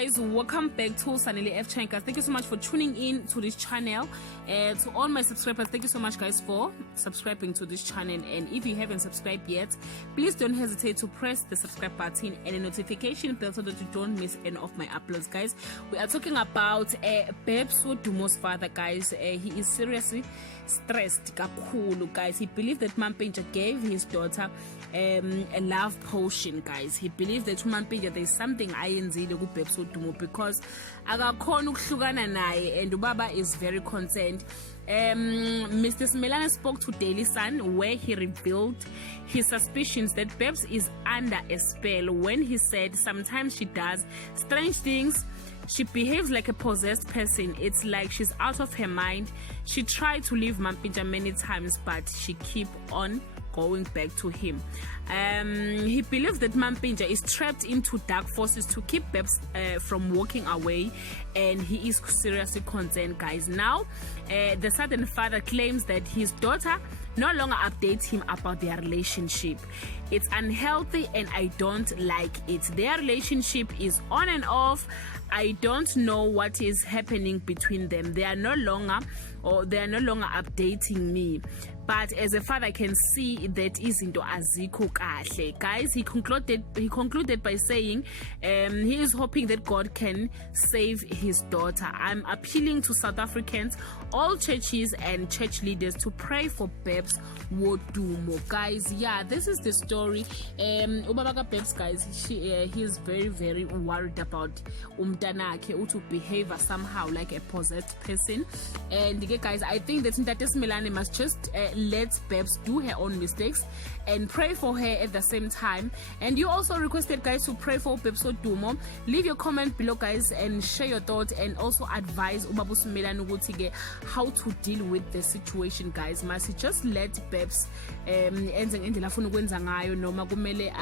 guys, welcome back to Sanele F Chanka. Thank you so much for tuning in to this channel. To all my subscribers, thank you so much guys for subscribing to this channel. And if you haven't subscribed yet, please don't hesitate to press the subscribe button and the notification bell so that you don't miss any of my uploads, guys. We are talking about Wodumo's father, guys. He is seriously stressed kakulu, guys. He believed that Mampinja gave his daughter a love potion, guys. He believed that Mampinja there's something ayenzile ku Wodumo because akakhona ukuhlukana naye, and ubaba is very concerned. Mr. Smelana spoke to Daily Sun where he revealed his suspicions that Babs is under a spell when he said sometimes she does strange things. She behaves like a possessed person. It's like she's out of her mind. She tried to leave Mampinja many times, but she keep on going back to him. He believes that Mampinja is trapped into dark forces to keep Babs from walking away, and he is seriously concerned, guys. Now, the southern father claims that his daughter no longer updates him about their relationship. It's unhealthy and I don't like it. Their relationship is on and off. I don't know what is happening between them. They are no longer updating me. But as a father, I can see that izinto azikho kahle, guys. He concluded by saying he is hoping that God can save his daughter. I'm appealing to South Africans, all churches and church leaders to pray for Babs Wodumo, guys. Yeah, this is the story. Ubaba Babs, guys, he is very, very worried about umntanakhe to behave somehow like a possessed person. And guys, I think that Ntate Smelane must just let Babs do her own mistakes and pray for her at the same time. And you also requested, guys, to pray for Babs Wodumo. Leave your comment below, guys, and share your thoughts, and also advise Ubaba Smelane ukuthi how to deal with the situation, guys. Must just let Babs enze ngendlela afuna ukwenza ngayo, noma kumele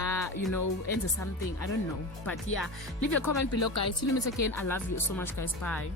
enze something, I don't know. But yeah, leave your comment below, guys. Till we meet again, I love you so much, guys. Bye.